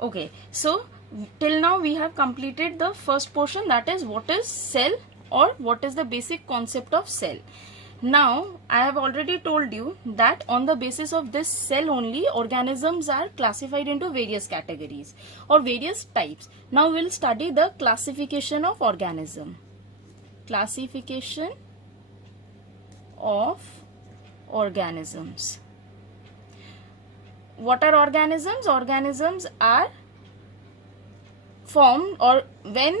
Okay, so till now we have completed the first portion, that is what is cell or what is the basic concept of cell. Now I have already told you that on the basis of this cell only organisms are classified into various categories or various types. Now we'll study the classification of organism. Classification of organisms. What are organisms? Organisms are formed or when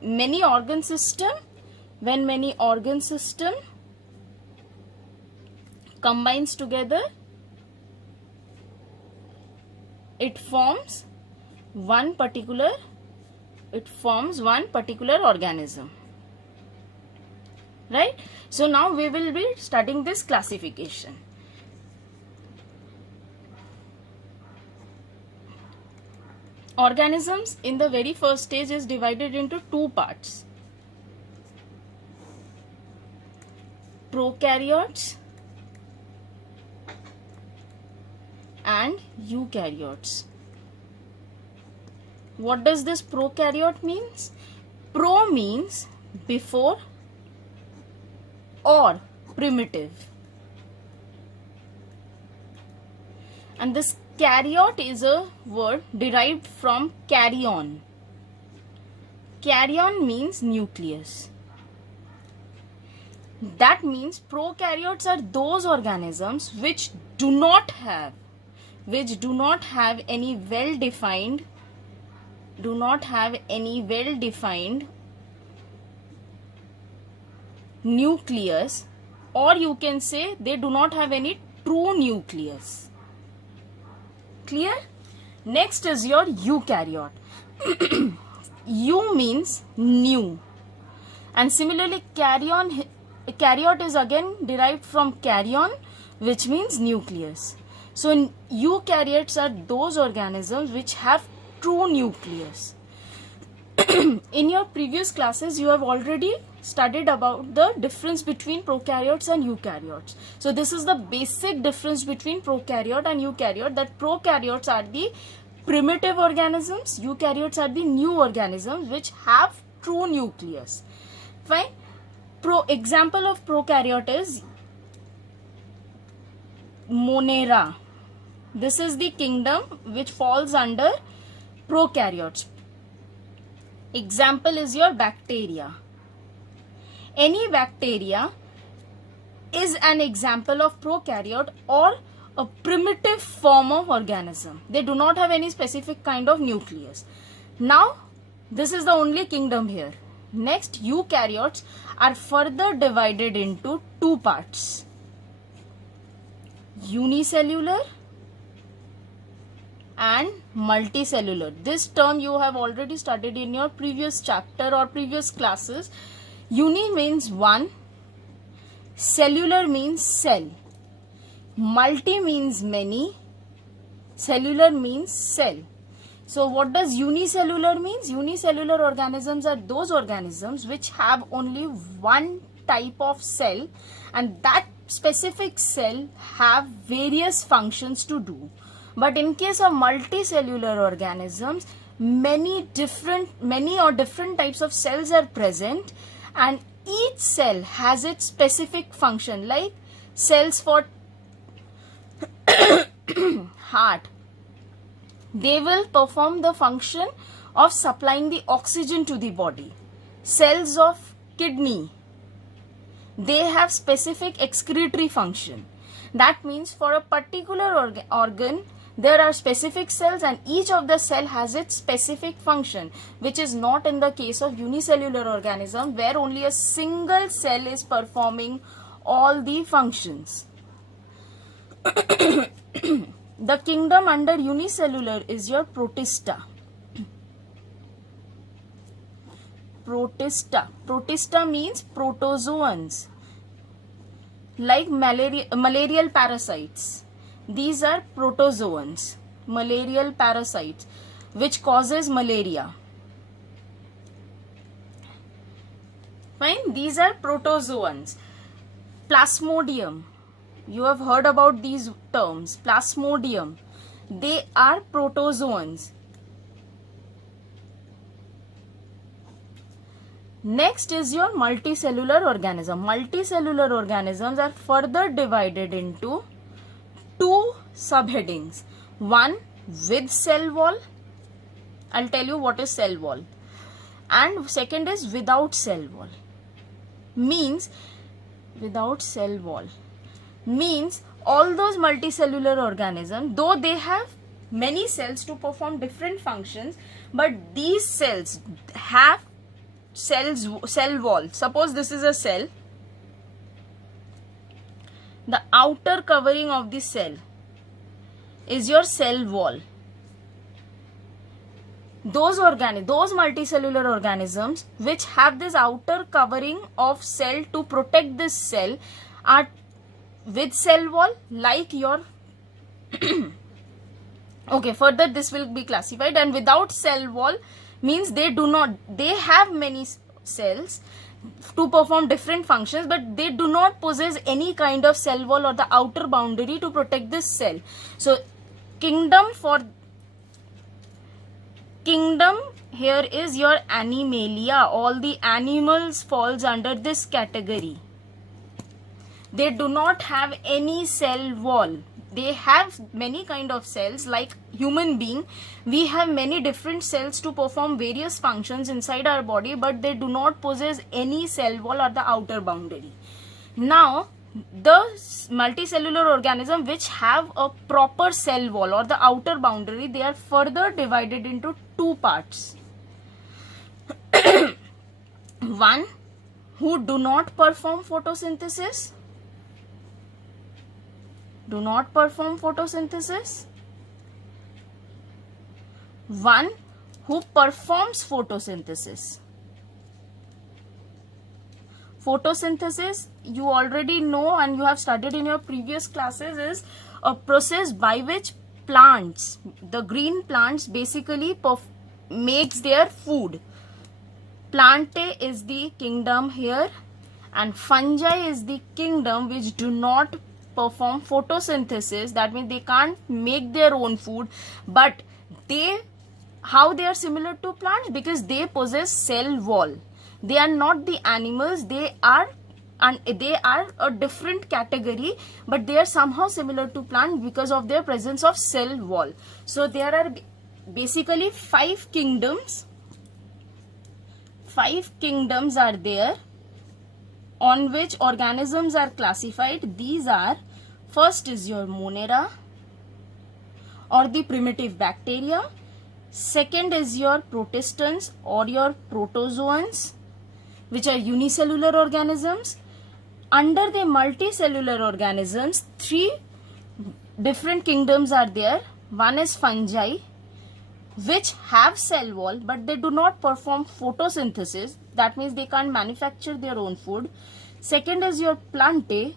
many organ system combines together, it forms one particular organism, right? So now we will be studying this classification. Organisms in the very first stage is divided into two parts: prokaryotes and eukaryotes. What does this prokaryote means? Pro means before or primitive, and this karyote is a word derived from karyon. Karyon means nucleus. That means prokaryotes are those organisms which do not have any well-defined nucleus, or you can say they do not have any true nucleus. Clear? Next is your eukaryote. Eu means new, and similarly karyote is again derived from karyon, which means nucleus. So eukaryotes are those organisms which have true nucleus. In your previous classes you have already studied about the difference between prokaryotes and eukaryotes. So this is the basic difference between prokaryote and eukaryote, that prokaryotes are the primitive organisms, eukaryotes are the new organisms which have true nucleus. Fine. Example of prokaryote is Monera. This is the kingdom which falls under prokaryotes. Example is your bacteria. Any bacteria is an example of prokaryote or a primitive form of organism. They do not have any specific kind of nucleus. Now, this is the only kingdom here. Next, eukaryotes are further divided into two parts: unicellular and multicellular. This term you have already studied in your previous chapter or previous classes. Uni means one, cellular means cell, multi means many, cellular means cell. So what does unicellular means? Unicellular organisms are those organisms which have only one type of cell, and that specific cell have various functions to do. But in case of multicellular organisms, many or different types of cells are present, and each cell has its specific function, like cells for heart. They will perform the function of supplying the oxygen to the body. Cells of kidney, they have specific excretory function. That means for a particular organ, there are specific cells, and each of the cell has its specific function, which is not in the case of unicellular organism, where only a single cell is performing all the functions. The kingdom under unicellular is your protista. Protista means protozoans, like malarial parasites. These are protozoans, malarial parasites, which causes malaria. Fine, these are protozoans. Plasmodium, you have heard about these terms. Plasmodium, they are protozoans. Next is your multicellular organism. Multicellular organisms are further divided into two subheadings. One with cell wall. I'll tell you what is cell wall. And second is without cell wall. Means without cell wall means all those multicellular organisms, though they have many cells to perform different functions, but these cells have cell wall. Suppose this is a cell. The outer covering of the cell is your cell wall. Those multicellular organisms which have this outer covering of cell to protect this cell are with cell wall, like your okay, further this will be classified. And without cell wall means they have many cells to perform different functions, but they do not possess any kind of cell wall or the outer boundary to protect this cell. So kingdom here is your Animalia. All the animals falls under this category. They do not have any cell wall. They have many kind of cells. Like human being, we have many different cells to perform various functions inside our body, but they do not possess any cell wall or the outer boundary. Now the multicellular organism which have a proper cell wall or the outer boundary, they are further divided into two parts. One who do not perform photosynthesis. One who performs photosynthesis. Photosynthesis, you already know and you have studied in your previous classes, is a process by which plants, the green plants, basically makes their food. Plantae is the kingdom here, and fungi is the kingdom which do not perform photosynthesis. That means they can't make their own food, but how they are similar to plants? Because they possess cell wall. They are not the animals, they are a different category, but they are somehow similar to plant because of their presence of cell wall. So there are basically 5 kingdoms. 5 kingdoms are there on which organisms are classified. These are, first is your Monera or the primitive bacteria. Second is your Protistans or your protozoans, which are unicellular organisms. Under the multicellular organisms, 3 different kingdoms are there. One is fungi, which have cell wall, but they do not perform photosynthesis. That means they can't manufacture their own food. Second is your Plantae.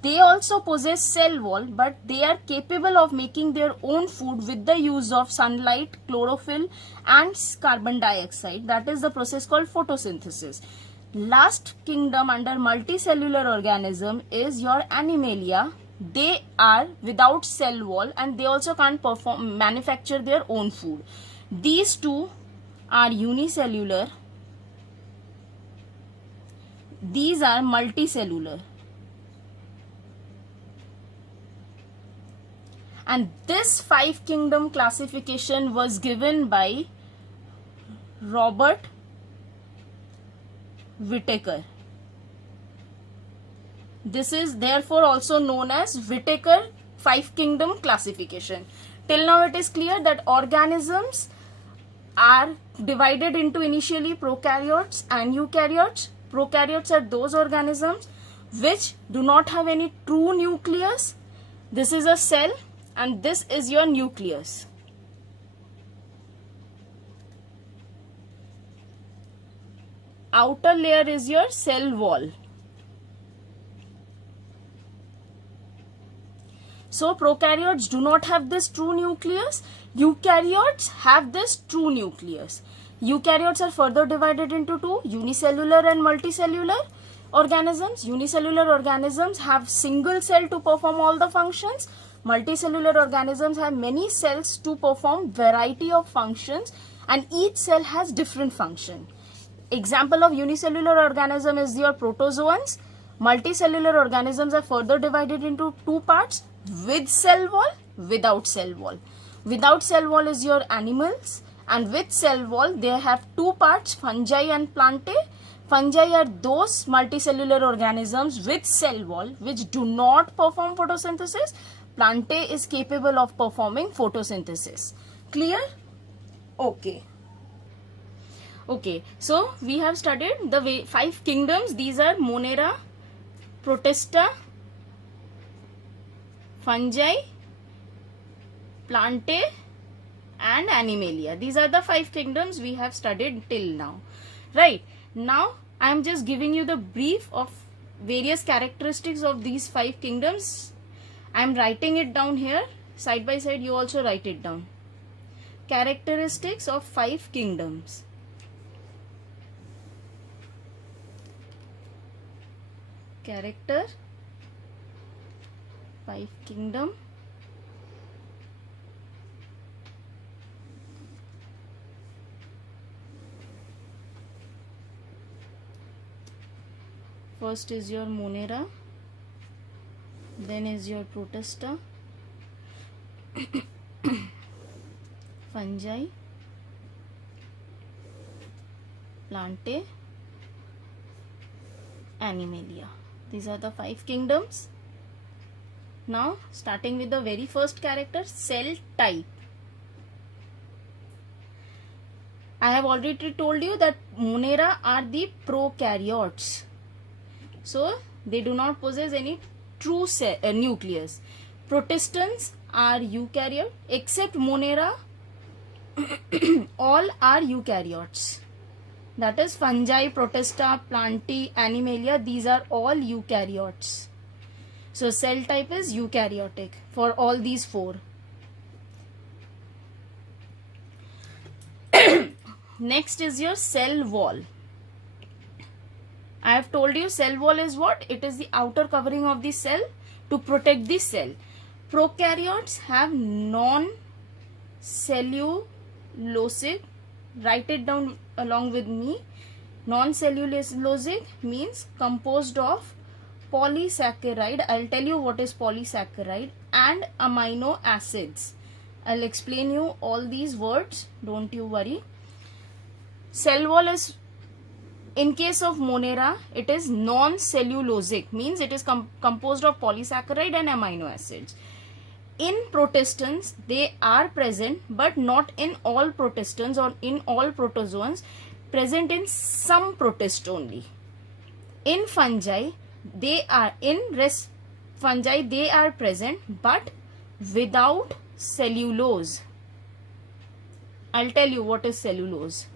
They also possess cell wall, but they are capable of making their own food with the use of sunlight, chlorophyll and carbon dioxide. That is the process called photosynthesis. Last kingdom under multicellular organism is your Animalia. They are without cell wall and they also can't manufacture their own food. These two are unicellular. These are multicellular. And this 5 kingdom classification was given by Robert Whittaker. This is therefore also known as Whittaker 5 kingdom classification. Till now it is clear that organisms are divided into initially prokaryotes and eukaryotes. Prokaryotes are those organisms which do not have any true nucleus. This is a cell and this is your nucleus. Outer layer is your cell wall. So prokaryotes do not have this true nucleus. Eukaryotes have this true nucleus. Eukaryotes are further divided into 2, unicellular and multicellular organisms. Unicellular organisms have single cell to perform all the functions. Multicellular organisms have many cells to perform variety of functions, and each cell has different function. Example of unicellular organism is your protozoans. Multicellular organisms are further divided into two parts, with cell wall, without cell wall. Without cell wall is your animals, and with cell wall they have two parts, fungi and plantae. Fungi are those multicellular organisms with cell wall which do not perform photosynthesis. Plantae is capable of performing photosynthesis. Clear? Okay. Okay, so we have studied the 5 kingdoms. These are Monera, Protista, fungi, plantae and animalia. These are the 5 kingdoms we have studied till now. Right, now I am just giving you the brief of various characteristics of these 5 kingdoms. I am writing it down here. Side by side you also write it down. Characteristics of 5 kingdoms. Character, 5 kingdom. First is your Monera, then is your Protista, fungi, plantae, animalia. These are the 5 kingdoms. Now starting with the very first character, cell type. I have already told you that Monera are the prokaryotes. So they do not possess any true nucleus. Protistans are eukaryote, except Monera all are eukaryotes. That is fungi, protista, plantae, animalia, these are all eukaryotes. So cell type is eukaryotic for all these 4. Next is your cell wall. I have told you cell wall is what? It is the outer covering of the cell to protect the cell. Prokaryotes have non-cellulosic. Write it down along with me. Non-cellulosic means composed of polysaccharide. I'll tell you what is polysaccharide, and amino acids. I'll explain you all these words. Don't you worry. Cell wall is, in case of Monera, it is non-cellulosic, means it is composed of polysaccharide and amino acids. In protistans, they are present, but not in all protistans or in all protozoans, present in some protist only. In fungi, they are present, but without cellulose. I'll tell you what is cellulose.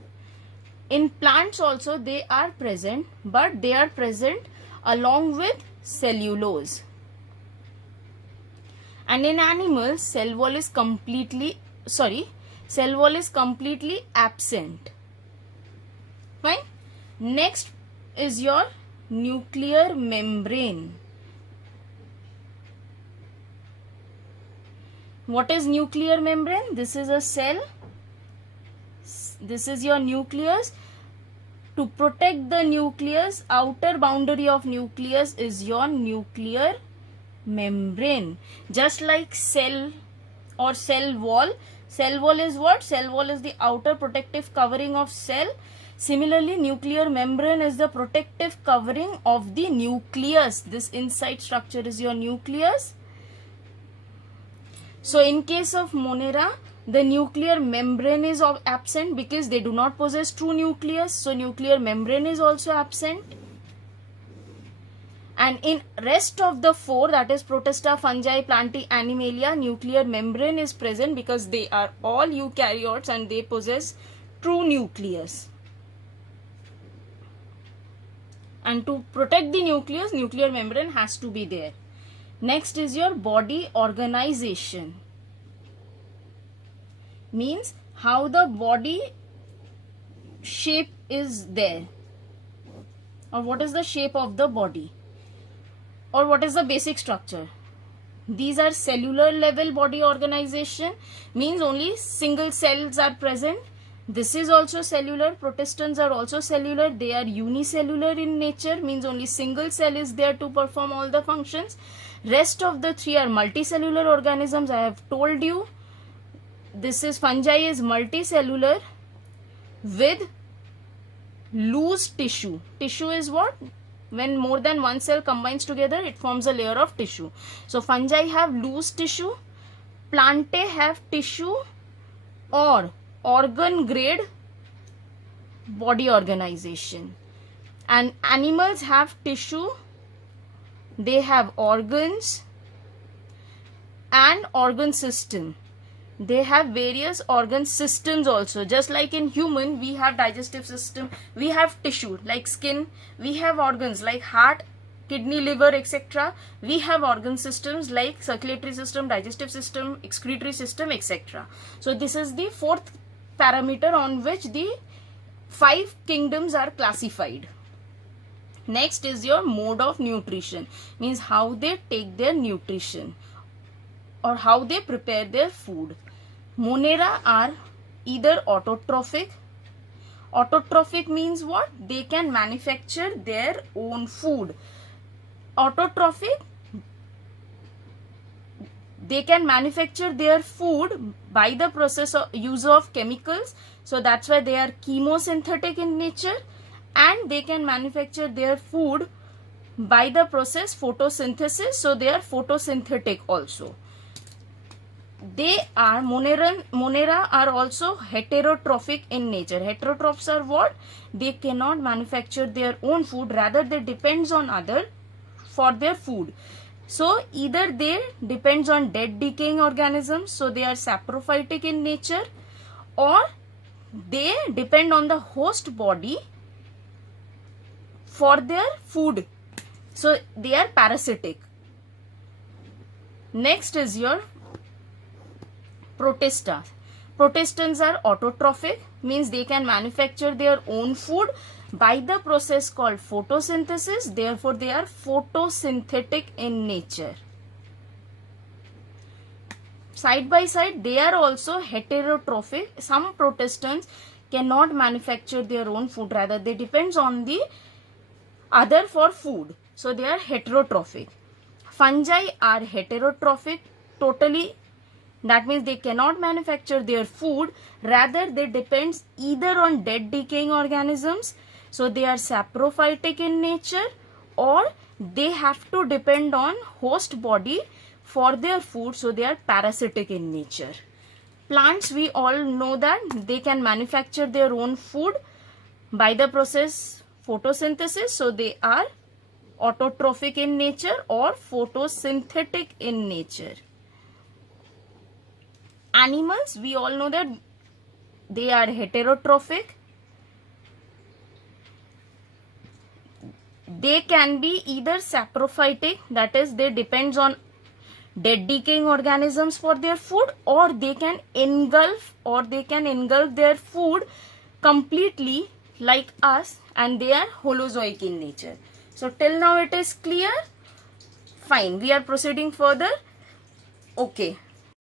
In plants also they are present, but they are present along with cellulose. And in animals, cell wall is completely absent. Fine. Next is your nuclear membrane. What is nuclear membrane? This is a cell. This is your nucleus. To protect the nucleus, outer boundary of nucleus is your nuclear membrane. Just like cell or cell wall. Cell wall is what? Cell wall is the outer protective covering of cell. Similarly, nuclear membrane is the protective covering of the nucleus. This inside structure is your nucleus. So in case of Monera, the nuclear membrane is absent because they do not possess true nucleus. So nuclear membrane is also absent. And in rest of the 4, that is Protista, fungi, plantae, animalia, nuclear membrane is present because they are all eukaryotes and they possess true nucleus. And to protect the nucleus, nuclear membrane has to be there. Next is your body organization. Means how the body shape is there, or what is the shape of the body, or what is the basic structure. These are cellular level body organization, means only single cells are present. This is also cellular. Protistans are also cellular. They are unicellular in nature, means only single cell is there to perform all the functions. Rest of the three are multicellular organisms. I have told you. This is fungi is multicellular with loose tissue. Tissue is what? When more than one cell combines together, it forms a layer of tissue. So fungi have loose tissue. Plantae have tissue or organ grade body organization. And animals have tissue. They have organs and organ system. They have various organ systems also. Just like in human, we have digestive system, we have tissue like skin, we have organs like heart, kidney, liver, etc. We have organ systems like circulatory system, digestive system, excretory system, etc. So this is the fourth parameter on which the 5 kingdoms are classified. Next is your mode of nutrition, means how they take their nutrition or how they prepare their food. Monera are either autotrophic. Autotrophic means what? They can manufacture their own food. Autotrophic, they can manufacture their food by the process of use of chemicals. So that's why they are chemosynthetic in nature, and they can manufacture their food by the process photosynthesis. So they are photosynthetic also. They are Monera are also heterotrophic in nature. Heterotrophs are what? They cannot manufacture their own food, rather they depends on other for their food. So either they depends on dead decaying organisms, so they are saprophytic in nature, or they depend on the host body for their food, so they are parasitic. Next is your Protista. Protistans are autotrophic, means they can manufacture their own food by the process called photosynthesis. Therefore, they are photosynthetic in nature. Side by side, they are also heterotrophic. Some Protistans cannot manufacture their own food, rather they depends on the other for food. So, they are heterotrophic. Fungi are heterotrophic totally. That means they cannot manufacture their food, rather they depends either on dead decaying organisms, so they are saprophytic in nature, or they have to depend on host body for their food, so they are parasitic in nature. Plants, we all know that they can manufacture their own food by the process photosynthesis, so they are autotrophic in nature or photosynthetic in nature. Animals, we all know that they are heterotrophic. They can be either saprophytic, that is they depends on dead decaying organisms for their food, or they can engulf their food completely like us, and they are holozoic in nature. So till now it is clear? Fine, we are proceeding further. Okay.